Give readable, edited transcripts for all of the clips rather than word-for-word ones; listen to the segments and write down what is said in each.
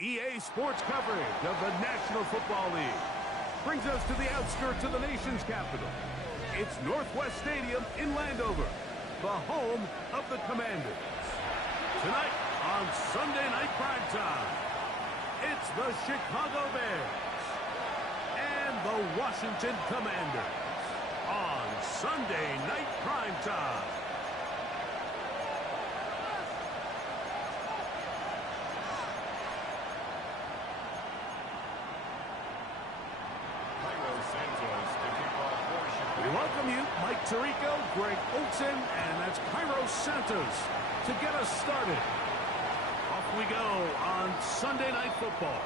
EA Sports coverage of the National Football League brings us to the outskirts of the nation's capital. It's Northwest Stadium in Landover, the home of the Commanders. Tonight on Sunday Night Primetime, it's the Chicago Bears and the Washington Commanders on Sunday Night Primetime. We welcome you, Mike Tirico, Greg Olson, and that's Cairo Santos to get us started. Off we go on Sunday Night Football.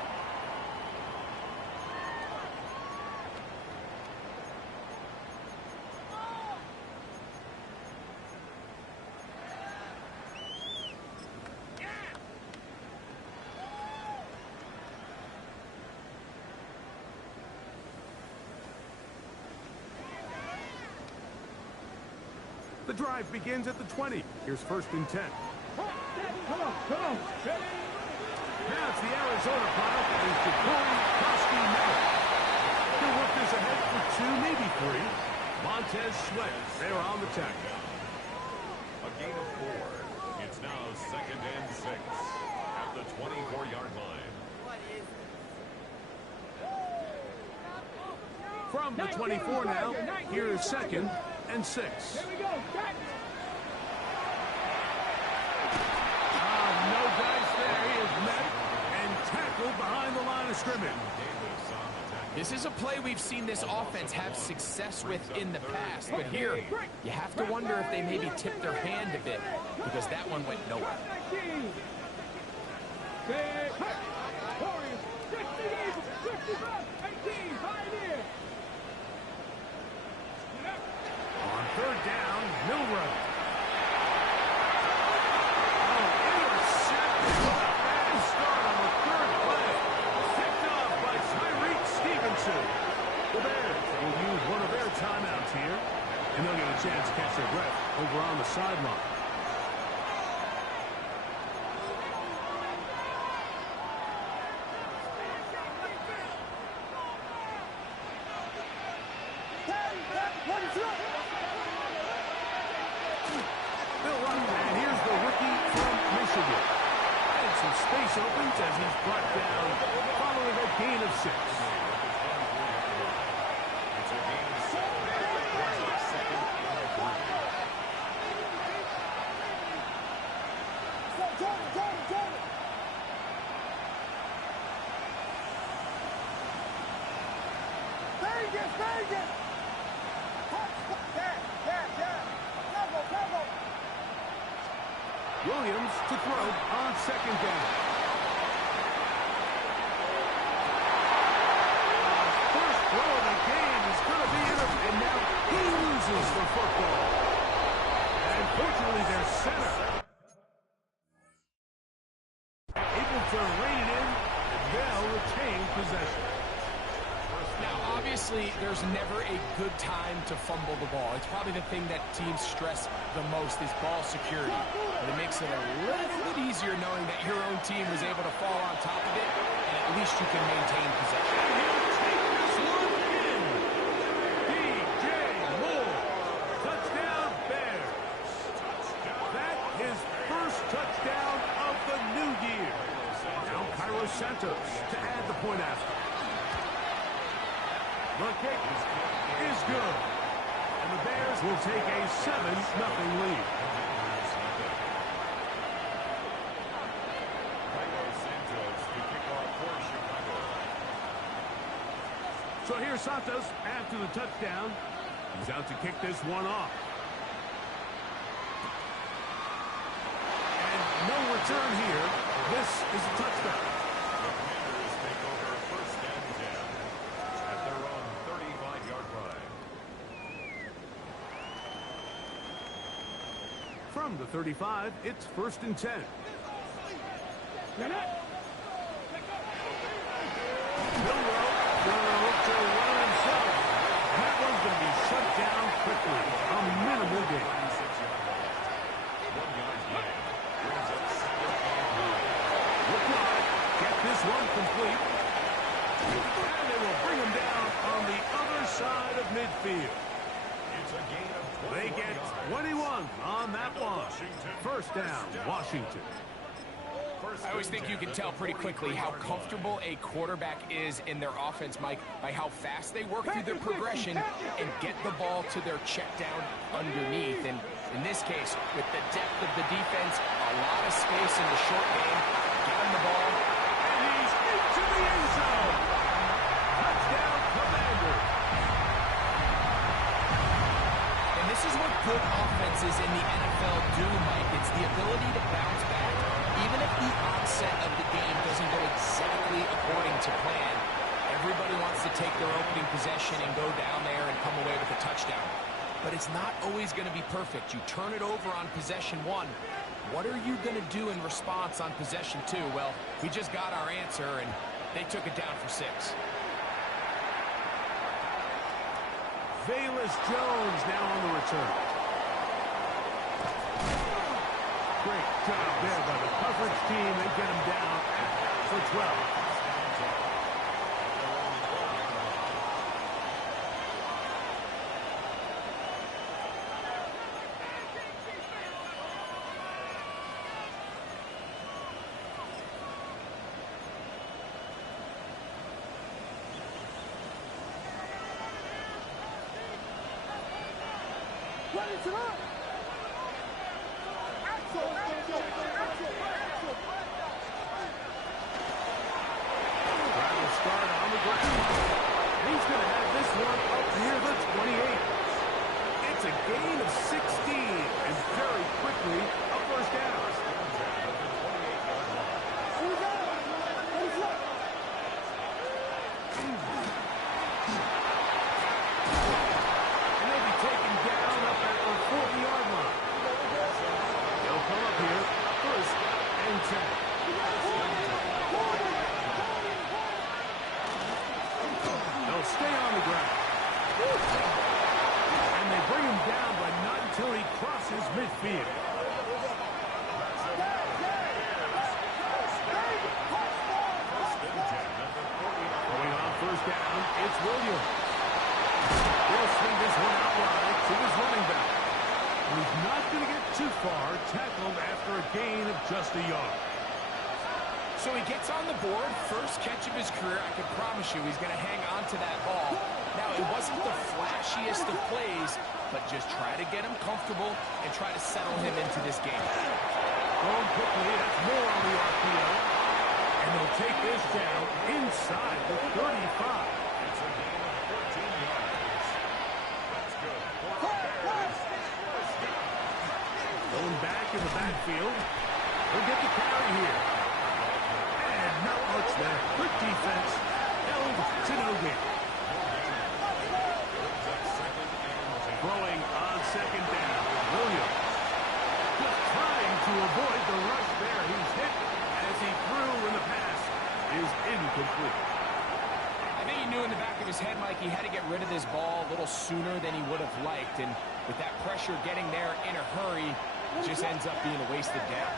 The drive begins at the 20. Here's 1st and 10. Come on. Now it's the Arizona product is Jacory Koski-Miller. He'll work this ahead for 2, maybe 3. Montez Sweat, they're on the tackle. A gain of 4. It's now 2nd and 6 at the 24-yard line. From the 24 now, here is 2nd and 6. Here we go. No dice there. He is met and tackled behind the line of scrimmage. This is a play we've seen this offense have success with in the past, but here you have to wonder if they maybe tipped their hand a bit because that one went nowhere. On 3rd down, Milrow. The Bears will use one of their timeouts here, and they'll get a chance to catch their breath over on the sideline. Bill Rupp, and here's the rookie from Michigan. And some space opens as he's brought down following a gain of 6. Williams to throw on 2nd down. First throw of the game is going to be intercepted, and now he loses the football. And fortunately, their center able to rein it in, and they'll retain possession. Now, obviously, there's never a good time to fumble the ball. It's probably the thing that teams stress the most is ball security. But it makes it a little bit easier knowing that your own team was able to fall on top of it, and at least you can maintain possession. And he'll take this one in. DJ Moore. Touchdown, Bears. That is first touchdown of the new year. Now Cairo Santos to add the point after. The kick is good. And the Bears will take a 7-0 lead. So here's Santos after the touchdown. He's out to kick this one off. And no return here. This is a touchdown. The Commanders take over 1st and 10 at their own 35-yard line. From the 35, it's 1st and 10. Milrow will look to run himself. That one's going to be shut down quickly. A minimal gain. 1 yard gain brings up 2nd and 9. Look out. Get this field. It's a gain of 21 They get yards. 21 on that one. First down, Washington. I always think you can tell pretty quickly how comfortable a quarterback is in their offense, Mike, by how fast they work through their progression and get the ball to their check down underneath. And in this case, with the depth of the defense, a lot of space in the short game, get him the ball. And he's into the end zone. Touchdown, Commander. And this is what good offenses in the NFL do, Mike. It's the ability to bounce back. Even if the onset of the game doesn't go exactly according to plan, everybody wants to take their opening possession and go down there and come away with a touchdown. But it's not always going to be perfect. You turn it over on possession one. What are you going to do in response on possession two? Well, we just got our answer, and they took it down for 6. Velus Jones now on the return. Great job there by the coverage team. They get him down for 12. Start on the ground. He's going to have this one up near the 28. It's a gain of 16, and very quickly a first down. And they'll be taken down up at the 40-yard line. They'll come up here, first and 10. Stay on the ground. And they bring him down, but not until he crosses midfield. Going on first down, it's Williams. He'll swing this one out wide to his running back. And he's not going to get too far, tackled after a gain of just a yard. So he gets on the board, first catch of his career. I can promise you he's going to hang on to that ball. Now, it wasn't the flashiest of plays, but just try to get him comfortable and try to settle him into this game. Going quickly, that's more on the RPO. And they'll take this down inside the 35. It's a gain of 14 yards. That's good. Going back in the backfield. He'll get the carry here. And not much there. Good defense. Held to no gain. Throwing on second down. Williams. Just trying to avoid the rush there. He's hit as he threw, and the pass is incomplete. I think he knew in the back of his head, Mike, he had to get rid of this ball a little sooner than he would have liked. And with that pressure getting there in a hurry, it just ends up being a wasted down.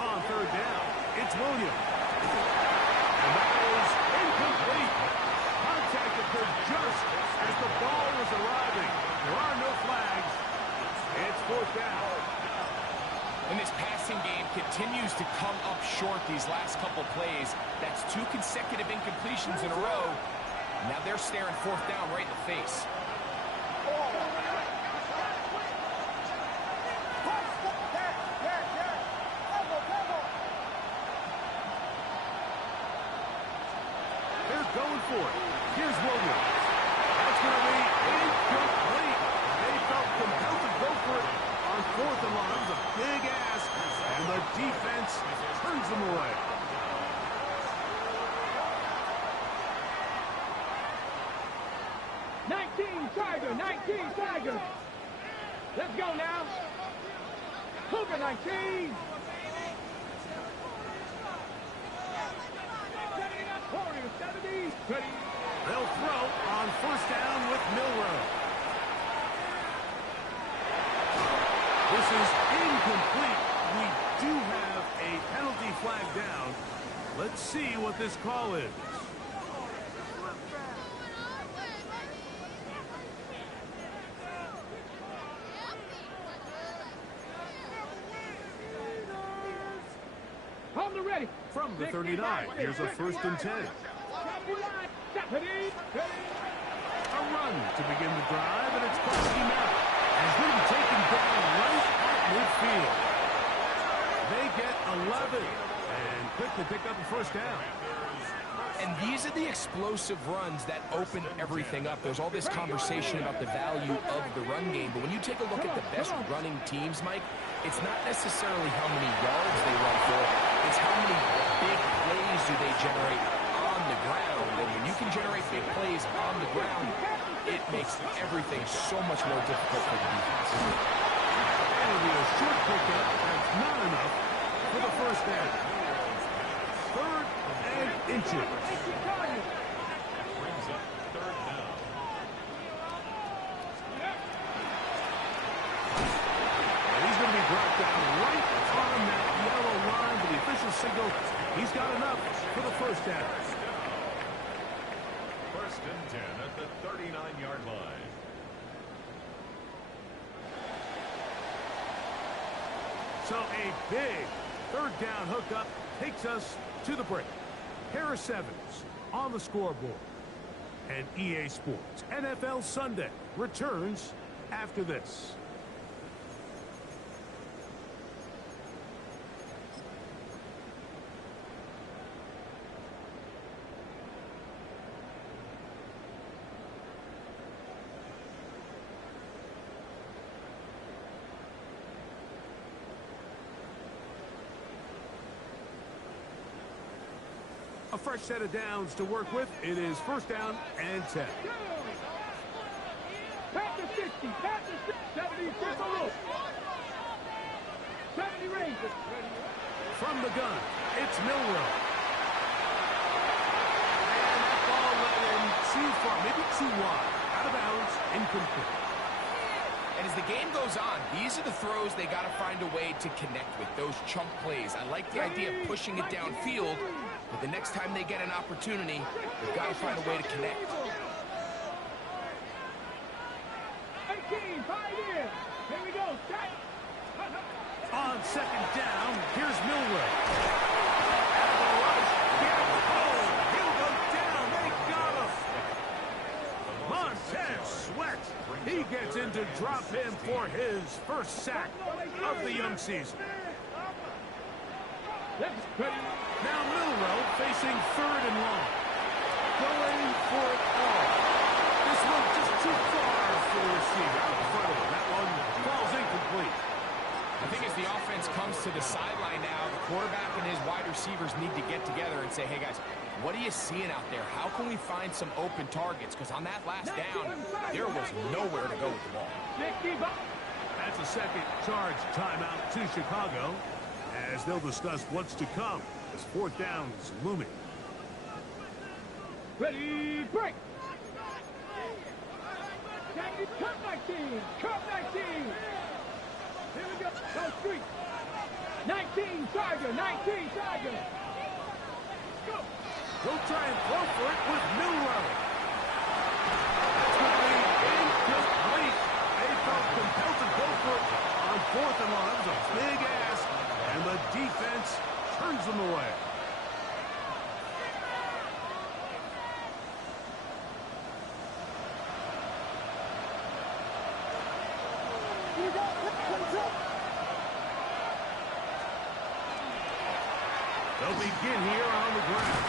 On third down, it's Williams. And that is incomplete. Contact occurred just as the ball was arriving. There are no flags. It's fourth down. And this passing game continues to come up short these last couple plays. That's 2 consecutive incompletions in a row. Now they're staring fourth down right in the face. They're going for it. Here's Williams. That's going to be incomplete. They felt compelled to go for it on fourth and long. It was a big ask, and the defense turns them away. Tiger. Let's go now. Cougar 19. 70. They'll throw on first down with Milrow. This is incomplete. we do have a penalty flag down. Let's see what this call is. On the ready. From the 39, here's a 1st and 10. A run to begin the drive, and it's costing him out. And he's going to be taken down right at midfield. They get 11, and quickly pick up the 1st down. And these are the explosive runs that open everything up. There's all this conversation about the value of the run game, but when you take a look at the best running teams, Mike, it's not necessarily how many yards they run for, it's how many big plays do they generate on the ground. And when you can generate big plays on the ground, it makes everything so much more difficult for the defense. It'll be a short pickup. That's not enough for the 1st down. 3rd and inches. Brings up 3rd down. And he's going to be brought down right on that yellow line, but the official signal, he's got enough for the 1st down. 1st and 10 at the 39-yard line. So a big 3rd down hookup takes us to the break. Harris Evans on the scoreboard. And EA Sports NFL Sunday returns after this. A fresh set of downs to work with. It is 1st down and 10. Pat the 60, pat the 70, 70 Rangers. From the gun, it's Milrow. And that ball let him too far, maybe too wide. Out of bounds, incomplete. And as the game goes on, these are the throws they got to find a way to connect with, those chunk plays. I like the idea of pushing it downfield, but the next time they get an opportunity, they've got to find a way to connect. 18, 5 in. Here we go. Set. On 2nd down, here's Milrow. And the rush gets home. He'll go down. They got him. Montez Sweat. He gets in to drop him for his 1st sack of the young season. Now Milrow facing 3rd and long. Going for it all. This one just too far for the receiver. Out in front of him. That one falls incomplete. I think as the offense comes to the sideline now, the quarterback and his wide receivers need to get together and say, hey guys, what are you seeing out there? How can we find some open targets? Because on that last down, there was nowhere to go with the ball. That's a 2nd charge timeout to Chicago as they'll discuss what's to come as 4th down is looming. Ready, break. Cut 19, cut 19. Here we go. Go street. 19, Charger, 19, Charger. Go. They'll try and throw for it with Milrow. That's going to be incomplete. They felt compelled to go for it on 4th and long. That was a big ask, and the defense turns them away. They'll begin here on the ground.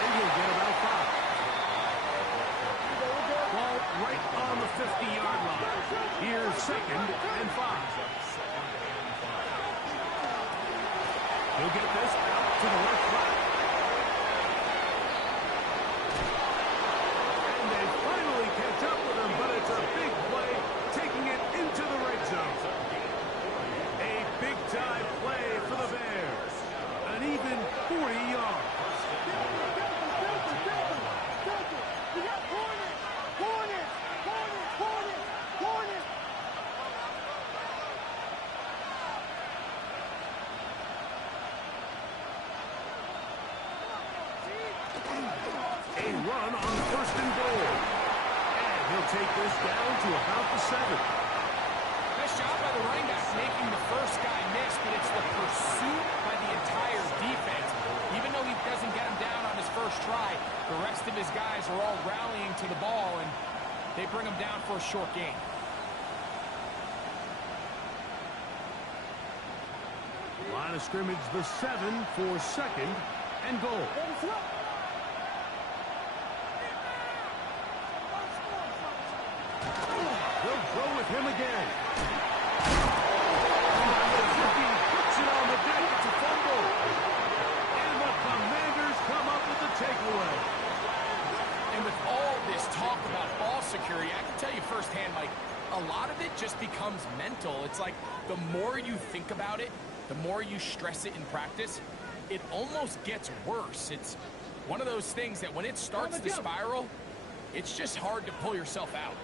They will get about 5. Ball right on the 50-yard line. Here's 2nd and 5. He'll get this out to the left flat. And they finally catch up with him, but it's a big play, taking it into the red zone. A big-time play for the Bears. An even 40 yards. run on 1st and goal. And he'll take this down to about the 7. Nice job by the running back making the first guy miss, but it's the pursuit by the entire defense. Even though he doesn't get him down on his first try, the rest of his guys are all rallying to the ball, and they bring him down for a short gain. Line of scrimmage, the 7 for 2nd and goal. They'll throw with him again. Puts it on the deck. It's a fumble. And the Commanders come up with the takeaway. And with all this talk about ball security, I can tell you firsthand, Mike, a lot of it just becomes mental. It's like the more you think about it, the more you stress it in practice, it almost gets worse. It's one of those things that when it starts to spiral, it's just hard to pull yourself out.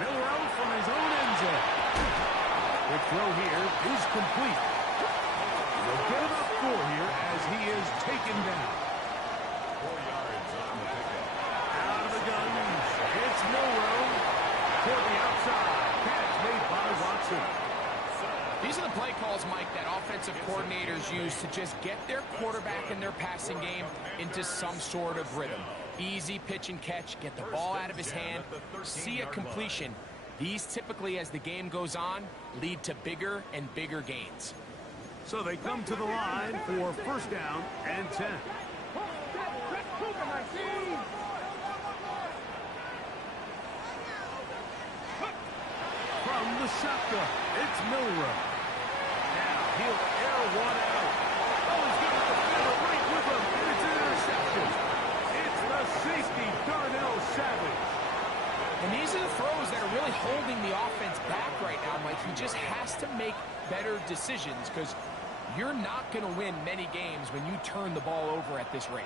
Miller out from his own end zone. The throw here is complete. They'll get him up 4 here as he is taken down. 4 yards on the pickup. Out of the gun. It's Milrow toward the outside. Catch made by Watson. These are the play calls, Mike, that offensive coordinators use to just get their quarterback and their passing game into some sort of rhythm. Easy pitch and catch, get the ball out of his hand, see a completion. These typically, as the game goes on, lead to bigger and bigger gains. So they come to the line for 1st down and 10. From the shotgun, it's Milrow. Now he'll air one out. Oh, he's got the field right with him, and it's an interception. It's the safety, Darnell Savage. And these are the throws that are really holding the offense back right now, Mike. He just has to make better decisions because you're not going to win many games when you turn the ball over at this rate.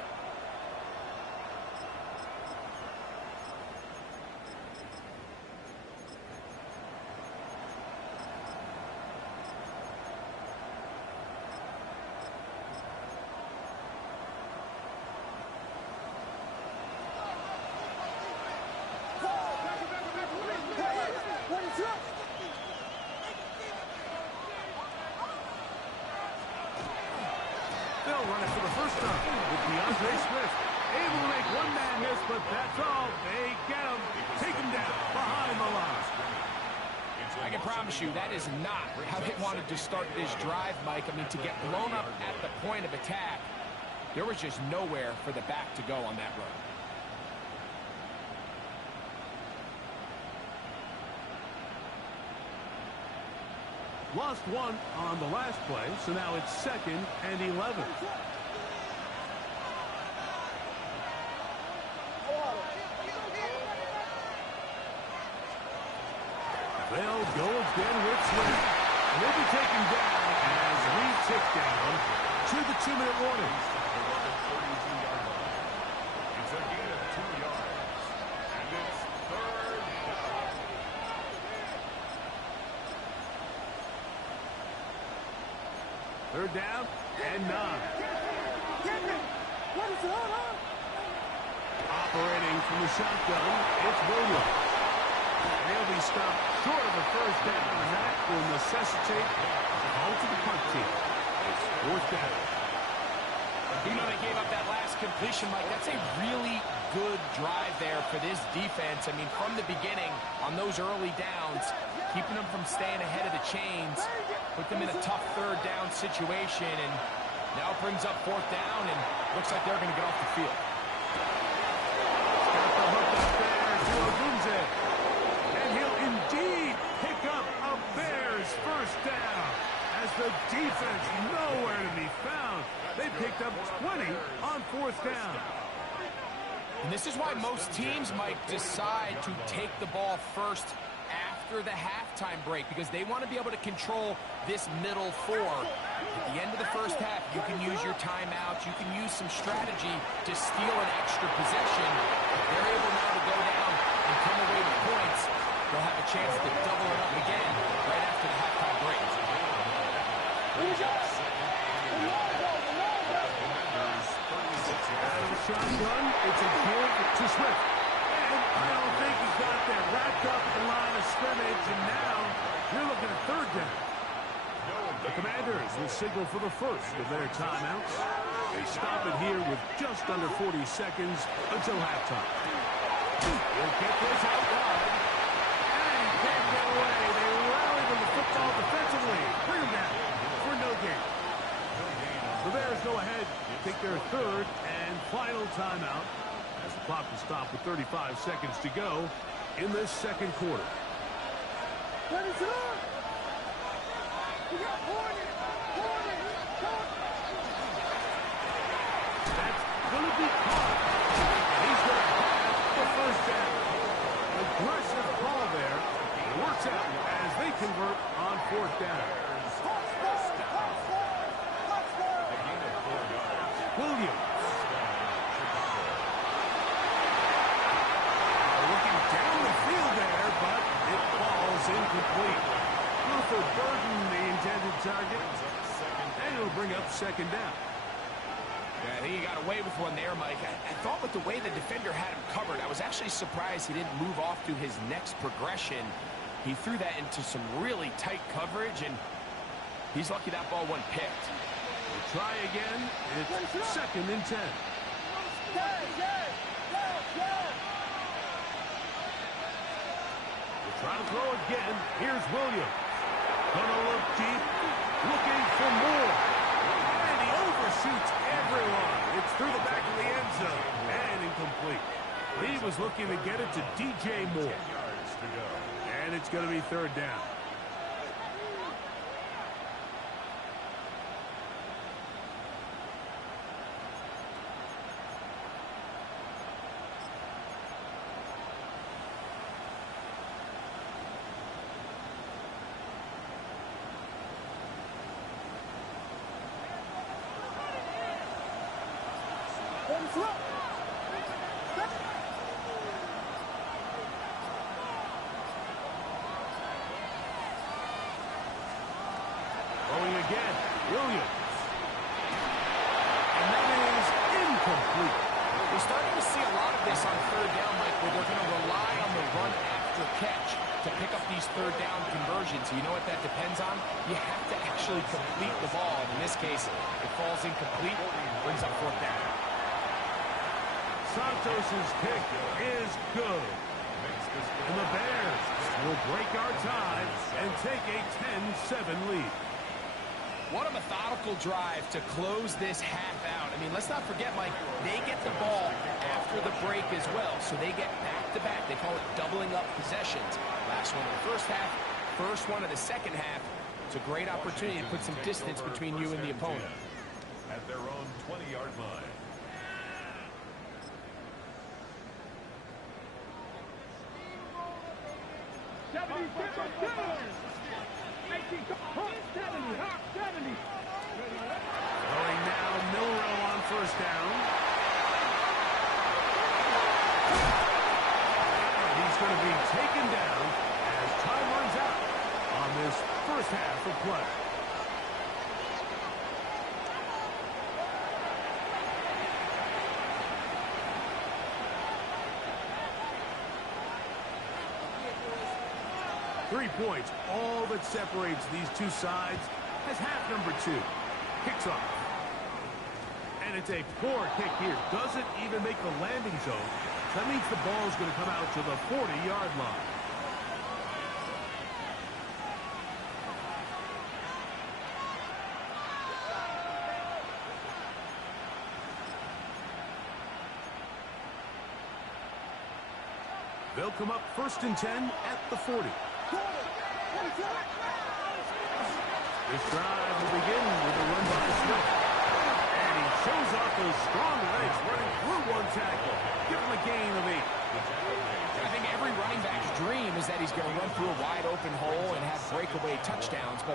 They'll run it for the first time with DeAndre Swift. Able to make one man miss, but that's all. They get him. Take him down behind the line. I can promise you that is not how they wanted to start this drive, Mike. I mean, to get blown up at the point of attack, there was just nowhere for the back to go on that run. Lost one on the last play, so now it's 2nd and 11. They'll go again with Swift. He'll be taken down as we tick down to the 2-minute warning. It's a gain of 2 yards. And it's 3rd down. 3rd down and 9. Operating from the shotgun, it's Williams. They'll be stopped short of the 1st down, and that will necessitate a call to the punt team. It's 4th down. You know, they gave up that last completion, Mike. That's a really good drive there for this defense. I mean, from the beginning, on those early downs, keeping them from staying ahead of the chains, put them in a tough 3rd down situation, and now it brings up 4th down, and looks like they're going to get off the field. Got the hook up there to Ogunze. And he'll indeed pick up a Bears 1st down as the defense nowhere to be found. They picked up 20 on 4th down. And this is why most teams might decide to take the ball first after the halftime break, because they want to be able to control this middle 4. At the end of the 1st half, you can use your timeouts, you can use some strategy to steal an extra possession. If they're able now to go down and come away with points, they'll have a chance to double it up again right after the halftime break. shotgun. It's a give to Swift. And I don't think he's got that wrapped up at the line of scrimmage. And now you're looking at third down. The Commanders will signal for the first of their timeouts. They stop it here with just under 40 seconds until halftime. He'll get this out wide. And he can't get away. They rally with the football defensively. Bring him down for no gain. The Bears go ahead, take their third and final timeout as the clock will stop with 35 seconds to go in this second quarter. Ready, we got Hornet! That's going to be caught. And he's going to have the first down. Aggressive call there. It works out as they convert on fourth down. Williams. Looking down the field there, but it falls incomplete. Wilford Burton, the intended target. And it'll bring up second down. Yeah, I think he got away with one there, Mike. I thought with the way the defender had him covered, I was actually surprised he didn't move off to his next progression. He threw that into some really tight coverage, and he's lucky that ball wasn't picked. We'll try again. It's second and 10. We'll try to throw again. Here's Williams. Gonna look deep, looking for more. And he overshoots everyone. It's through the back of the end zone and incomplete. He was looking to get it to DJ Moore. And it's going to be third down. Going again, Williams. And that is incomplete. We're starting to see a lot of this on third down, Mike, where they're going to rely on the run after catch to pick up these third down conversions. You know what that depends on? You have to actually complete the ball. And in this case, it falls incomplete, brings up fourth down. Santos's kick is good. And the Bears will break our tie and take a 10-7 lead. What a methodical drive to close this half out. I mean, let's not forget, Mike, they get the ball after the break as well, so they get back-to-back. They call it doubling up possessions. Last one of the first half, first one of the second half. It's a great opportunity to put some distance between you and the opponent. At their own 20-yard line. Going now, Milrow on first down. And he's going to be taken down as time runs out on this first half of play. Three points, all that separates these two sides as half number two. Kicks off. And it's a poor kick here. Doesn't even make the landing zone. That means the ball's going to come out to the 40-yard line. They'll come up first and 10 at the 40. This drive will begin with a run by Swift. And he shows off those strong legs running through one tackle. Give him a gain of 8. I think every running back's dream is that he's going to run through a wide open hole and have breakaway touchdowns, but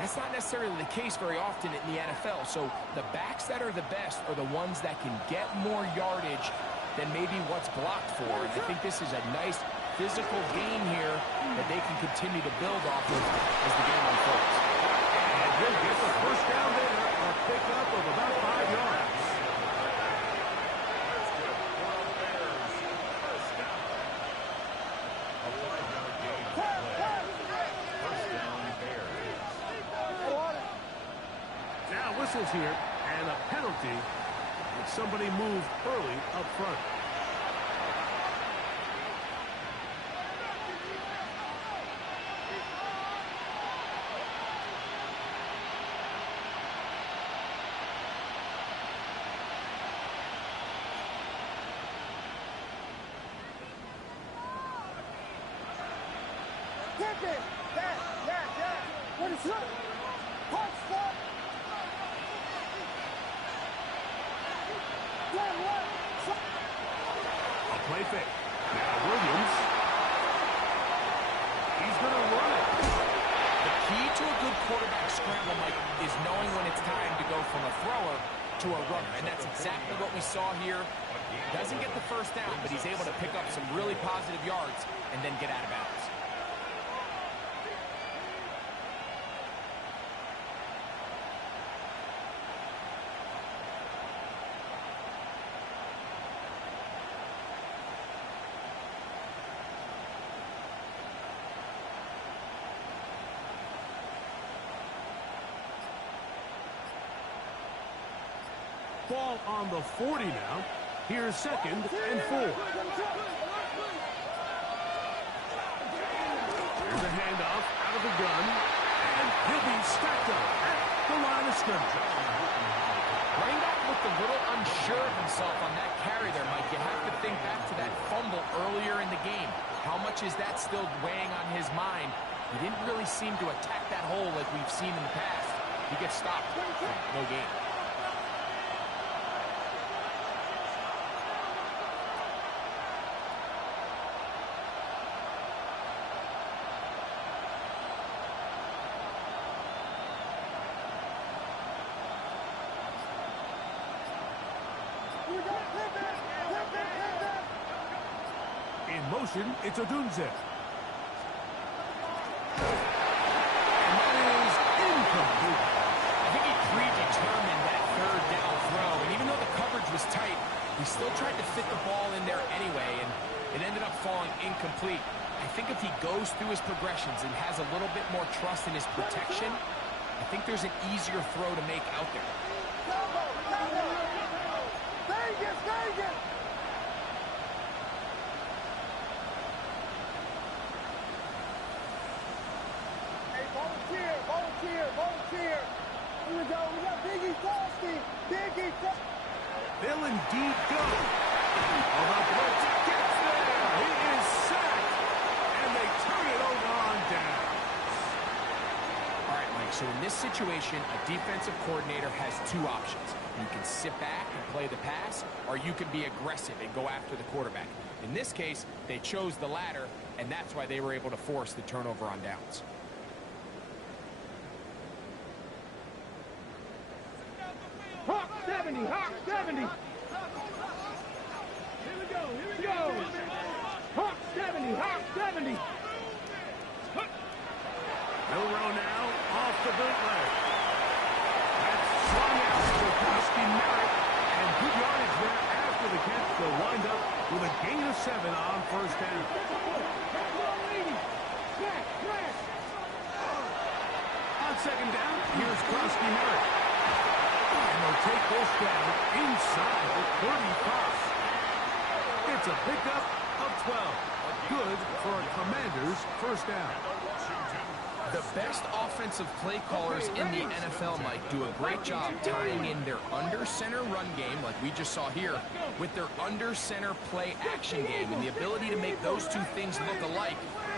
that's not necessarily the case very often in the NFL. So the backs that are the best are the ones that can get more yardage than maybe what's blocked for. And I think this is a nice physical gain here that they can continue to build off of as the game unfolds. And he'll get the first down there, a pickup of about 5 yards. whistles here, and a penalty. Somebody moved early up front. What is it? Punch, stop! A play fake. Now Williams. He's going to run it. The key to a good quarterback scramble, Mike, is knowing when it's time to go from a thrower to a runner. And that's exactly what we saw here. Doesn't get the first down, but he's able to pick up some really positive yards and then get out of bounds. Ball on the 40 now. Here's 2nd and 4. Here's a handoff out of the gun. And he'll be stacked up at the line of scrimmage. Running back looked a little unsure of himself on that carry there, Mike. You have to think back to that fumble earlier in the game. How much is that still weighing on his mind? He didn't really seem to attack that hole like we've seen in the past. He gets stopped. No game. In motion, it's Odunze. And that is incomplete. I think he predetermined that third down throw, and even though the coverage was tight, he still tried to fit the ball in there anyway, and it ended up falling incomplete. I think if he goes through his progressions and has a little bit more trust in his protection, I think there's an easier throw to make out there. Vegas! Volunteer. Here we go. We got Biggie Frosty. They'll indeed go. Although Blitz gets there. He is sacked. And they turn it over on down. All right, Mike, so in this situation, a defensive coordinator has two options. You can sit back and play the pass, or you can be aggressive and go after the quarterback. In this case, they chose the latter, and that's why they were able to force the turnover on downs. Hawk 70. Hawk 70. Here we go. Hawk 70. Milrow now off the bootleg. That's swung out for Koski Merritt. And good yardage there after the catch. They'll wind up with a gain of 7 on first down. On second down, here's Koski Merritt. And they'll take this down inside the 35. It's a pickup of 12. Good for a Commander's first down. The best offensive play callers in the NFL, Mike, do a great job tying in their under-center run game, like we just saw here, with their under-center play action game. And the ability to make those two things look alike,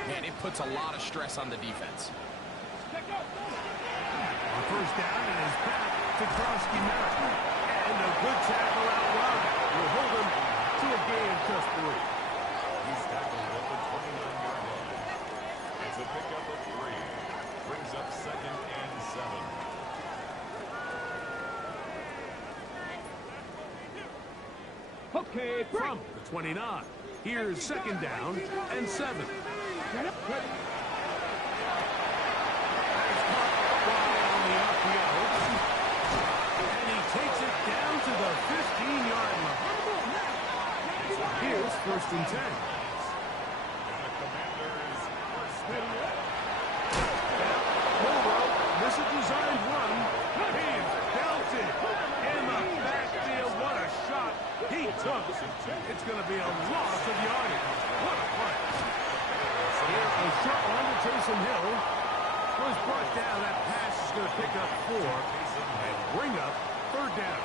man, it puts a lot of stress on the defense. On first down, it is back to Koski Merritt. And a good tackle out wide will hold him to a gain of just 3. He's tackled at the 29-yard line. It's a pickup of 3. Brings up 2nd and 7. Okay, From the 29, here's 2nd down and 7. And he takes it down to the 15-yard line. Here's 1st and 10. And the Commanders first down. Milrow, this is designed run. He's dealt took. It's going to be a loss of yardage. What a play. Here, a short one to Taysom Hill. Was brought down. That pass is going to pick up 4 and bring up 3rd down.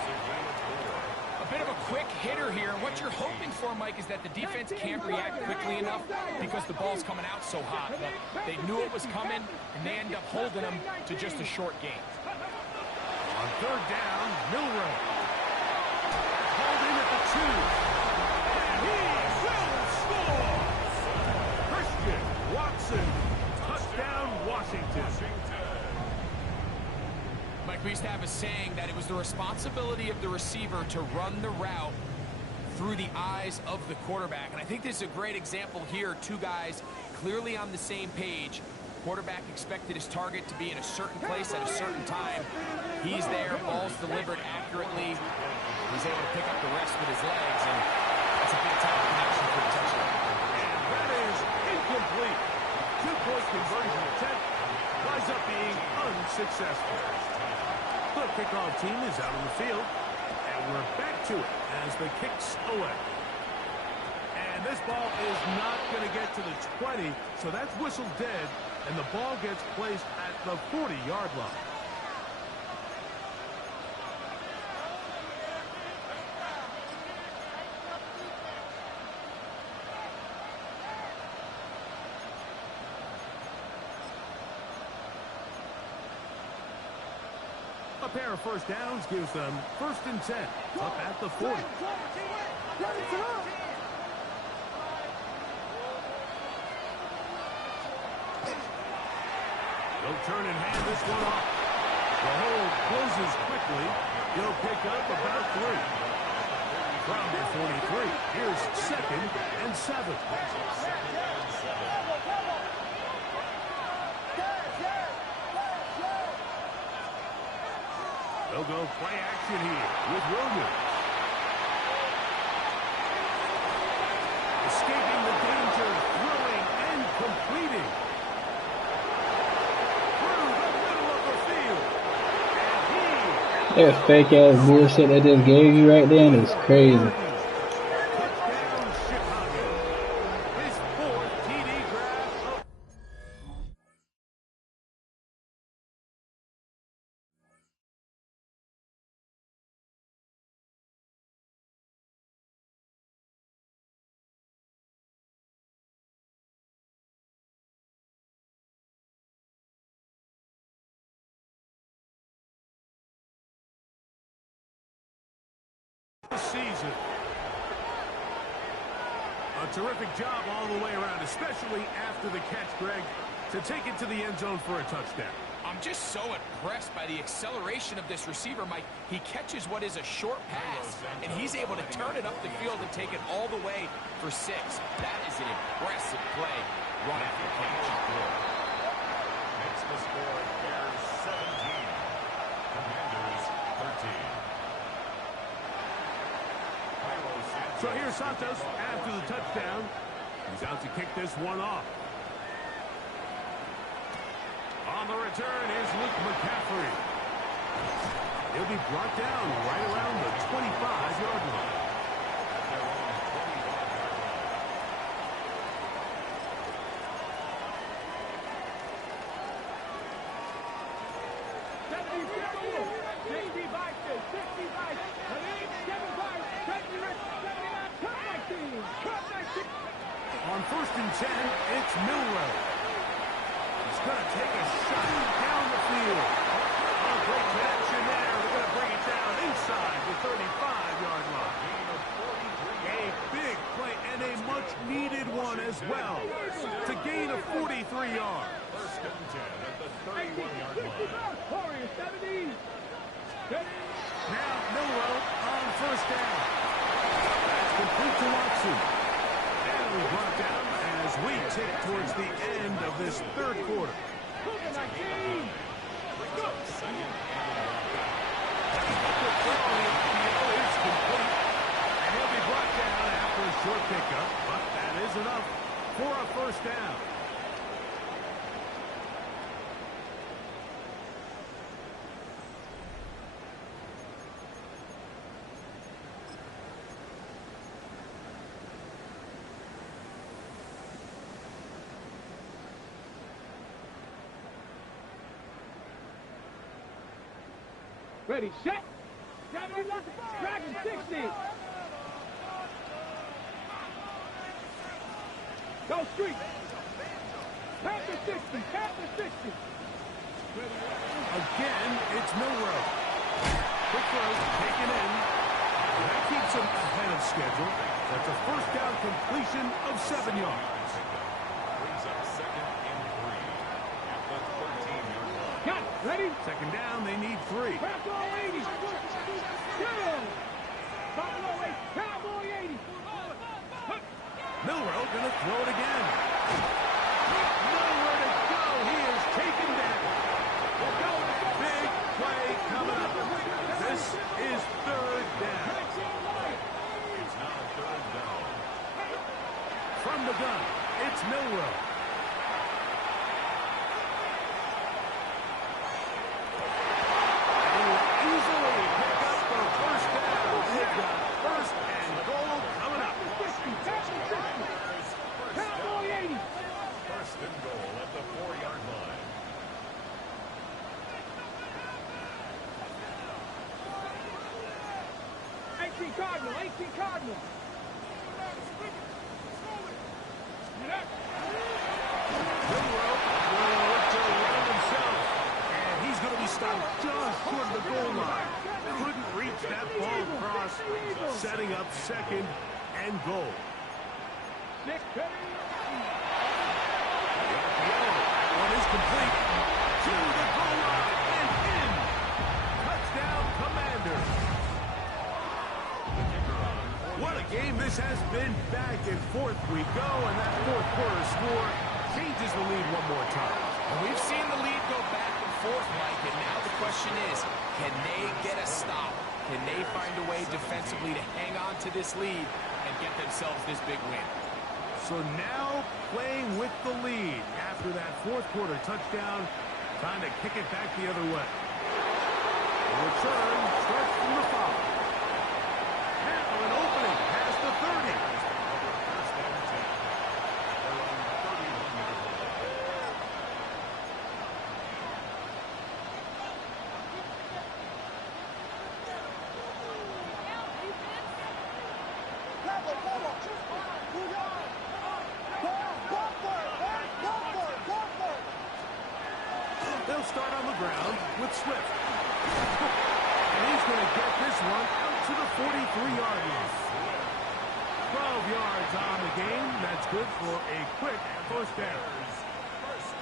A bit of a quick hitter here. What you're hoping for, Mike, is that the defense can't react quickly enough because the ball's coming out so hot. But they knew it was coming, and they end up holding them to just a short gain. On 3rd down, Milroe. Holding at the 2. And he will score! Christian Watson. Touchdown, Washington. Mike, we used to have a saying that it was the responsibility of the receiver to run the route through the eyes of the quarterback. And I think this is a great example here. 2 guys clearly on the same page. Quarterback expected his target to be in a certain place at a certain time. He's there, ball's delivered accurately. He's able to pick up the rest with his legs, and that's a big time connection for the touchdown. And that is incomplete. 2-point conversion attempt winds up being unsuccessful. The kickoff team is out on the field, and we're back to it as the kick's away. And this ball is not going to get to the 20, so that's whistled dead, and the ball gets placed at the 40-yard line. A pair of first downs gives them 1st and 10, up at the 40. They'll turn and hand this one off. The hold closes quickly. He'll pick up about 3. From the 43, here's 2nd and 7. They'll go play action here with Williams. Escaping the danger, throwing and completing. Through the middle of the field. And That fake ass bullshit they just gave you right there is crazy. touchdown Chicago. His 4th TD grab of the season. A terrific job all the way around, especially after the catch, Greg, to take it to the end zone for a touchdown. I'm just so impressed by the acceleration of this receiver, Mike. He catches what is a short pass, and he's able to turn it up the field and take it all the way for 6. That is an impressive play right after the catch. Makes the score Bears 17. Commanders 13. So here's Santos after the touchdown. He's out to kick this one off. On the return is Luke McCaffrey. He'll be brought down right around the 25-yard line. On 1st and 10, it's Milroe. He's going to take a shot down the field. Oh, great connection there. They're going to bring it down inside the 35-yard line. A big play and a much-needed one as well to gain a 43 yards. 1st and 10 at the 31-yard line. Now Milroe on 1st down. That's complete to Watson. And we brought down as we tick towards the end of this 3rd quarter. It's complete. And he'll be brought down after a short pickup, but that is enough for a 1st down. Ready, set. Dragon 60. Go street. Panther 60. Panther 60. Again, it's Milrow. Quick throw, taken in. That keeps him ahead of schedule. That's a first down completion of 7 yards. Brings up second and 3 at the 13-yard line. Got it. Ready? Second down, they need 3. Cowboy 80. Down. Cowboy 80. Milrow gonna throw it again. Nowhere to go. He is taken down. Big play coming up. This is third down. It's now third down. From the gun, it's Milrow. And will easily pick up the first down. They've got first and goal coming up. Cowboy 80. First and goal at the 4-yard line. Cardinal. 18 Cardinal. Milrow will look to run himself. And he's going to be stopped just toward the goal line. Couldn't reach that ball across, setting up second and goal. One is complete to the goal line and in. Touchdown, Commanders. What a game this has been. Back and forth we go, and that fourth quarter score changes the lead one more time. And we've seen the lead go back and forth, Mike, and now the question is, can they get a stop? Can they find a way defensively to hang on to this lead and get themselves this big win? So now playing with the lead after that fourth quarter touchdown, trying to kick it back the other way. The return starts from the 5. Now an opening past the 30. First and 10. They're on 31-yard line. They'll start on the ground with Swift. And he's going to get this one out to the 43-yard line. 12 yards on the game. That's good for a quick first down.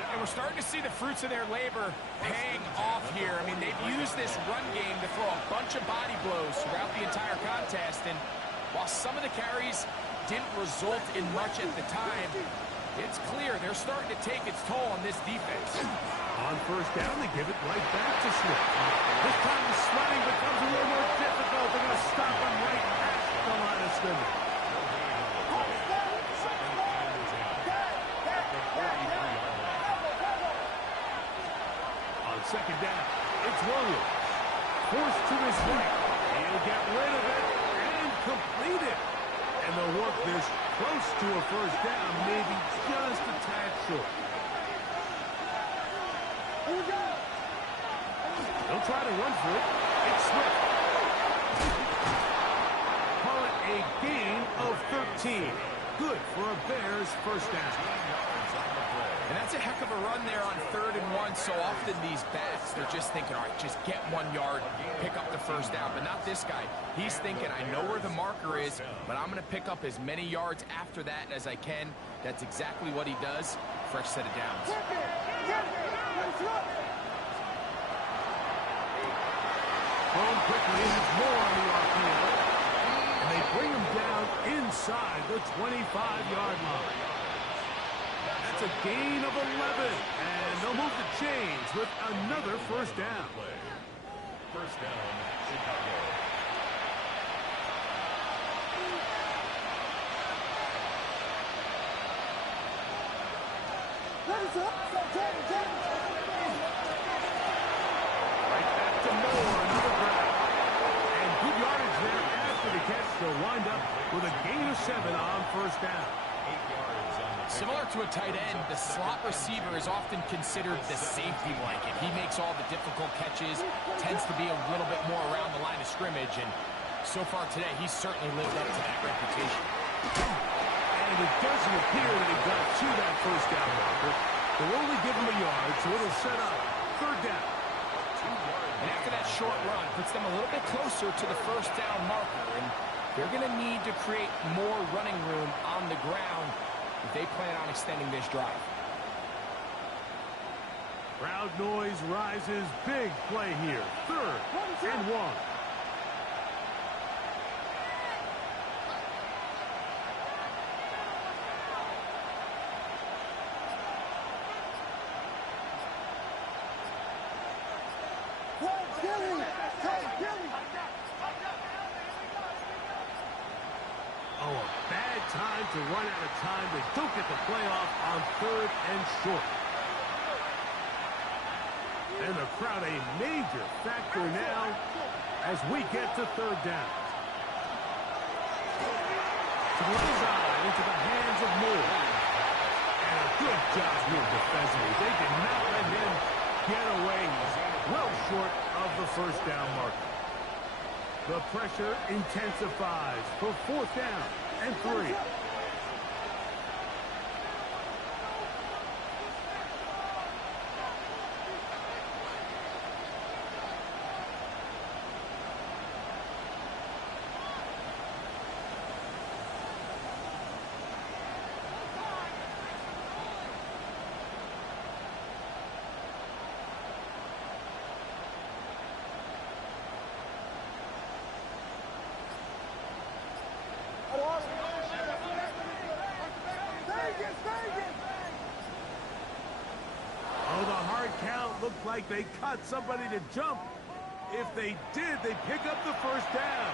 And we're starting to see the fruits of their labor paying off here. I mean, they've used this run game to throw a bunch of body blows throughout the entire contest. And while some of the carries didn't result in much at the time, it's clear they're starting to take its toll on this defense. On first down, they give it right back to Swift. This time the sledding becomes a little more difficult. They're going to stop him right at the line of scrimmage. On second down, it's Williams. Forced to his right. He'll get rid of it and complete it. And they'll work this close to a first down, maybe just a tad short. They'll try to run for it. It's Swift. Call it a gain of 13. Good for a Bears first down. And that's a heck of a run there on 3rd and 1. So often these backs, they're just thinking, all right, just get 1 yard, pick up the first down. But not this guy. He's thinking, I know where the marker is, but I'm going to pick up as many yards after that as I can. That's exactly what he does. Fresh set of downs. Thrown quickly, and more on the RPO. And they bring him down inside the 25-yard line. That's a gain of 11. And they'll move the chains with another first down. First down, Chicago. Right back to Moore, another grab. And good yardage there after the catch. They'll wind up with a gain of 7 on first down. 8 yards on the Similar to a tight end, the slot receiver is often considered the safety blanket. He makes all the difficult catches, tends to be a little bit more around the line of scrimmage, and so far today, he's certainly lived up to that reputation. And it doesn't appear that he got to that first down marker. They'll only give him a yard, so it'll set up third down. And after that short run, puts them a little bit closer to the first down marker, and they're going to need to create more running room on the ground if they plan on extending this drive. Crowd noise rises. Big play here. Third and 1. Oh, a bad time to run out of time. They don't get the playoff on third and short. And the crowd a major factor now as we get to third down. To the left side, into the hands of Moore. And a good job here defensively. They did not let him get away. Well short of the first down marker. The pressure intensifies for fourth down and 3. Oh, the hard count looked like they cut somebody to jump. If they did, they pick up the first down.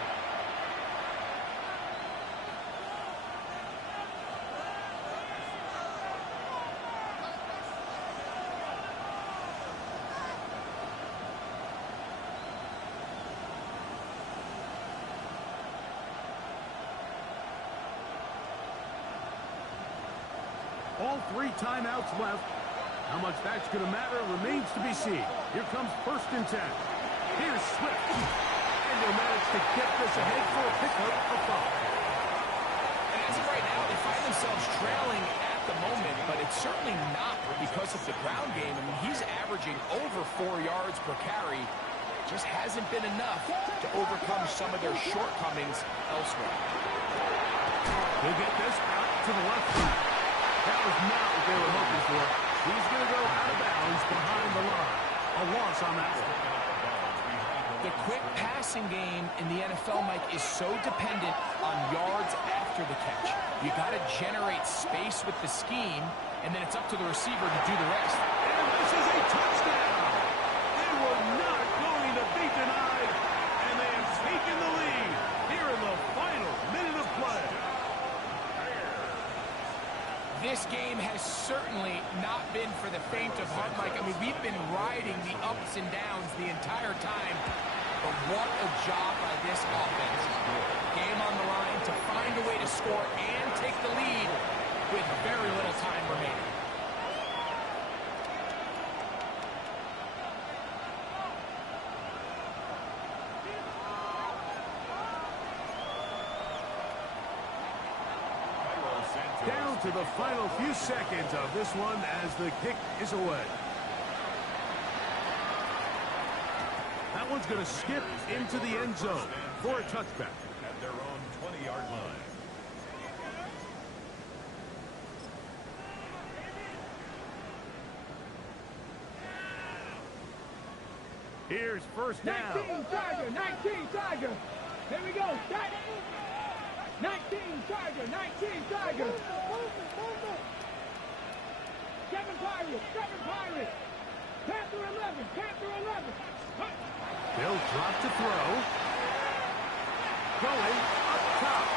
All 3 timeouts left. How much that's going to matter remains to be seen. Here comes first and 10. Here's Swift. And they'll manage to get this ahead for a pickup of 5. And as of right now, they find themselves trailing at the moment, but it's certainly not because of the ground game. I mean, he's averaging over 4 yards per carry. Just hasn't been enough to overcome some of their shortcomings elsewhere. They'll get this out to the left side. That was not what they were hoping for. He's going to go out of bounds behind the line. A loss on that one. The quick passing game in the NFL, Mike, is so dependent on yards after the catch. You got to generate space with the scheme, and then it's up to the receiver to do the rest. And this is a touchdown. They were not going to be denied, and they have taken the lead here in the final minute of play. This game has certainly not been for the faint of heart, Mike. I mean, we've been riding the ups and downs the entire time, but what a job by this offense. Game on the line to find a way to score and take the lead with very little time remaining. Down to the final few seconds of this one as the kick is away. That one's going to skip into the end zone for a touchback. At their own 20-yard line. Here's first down. 19 Tiger, 19 Tiger. Here we go. 19 Tiger, 19 Tiger. 7 Pirates. Panther 11, Panther 11. They'll drop to throw. Going up top.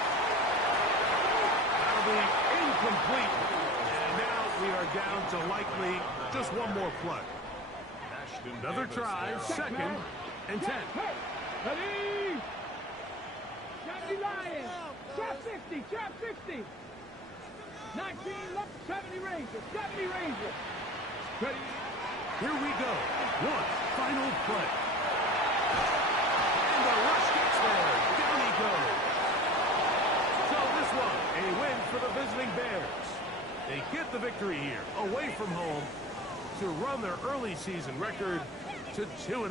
That'll be incomplete. And now we are down to likely just one more play. Another try, second and 10. Ready? Johnny Lion. Trap 60, trap 60. 19, 70 Rangers, 70 Rangers. Ready? Here we go. One final play. And the rush gets there. Down he goes. So this one, a win for the visiting Bears. They get the victory here, away from home, to run their early season record to 2-0.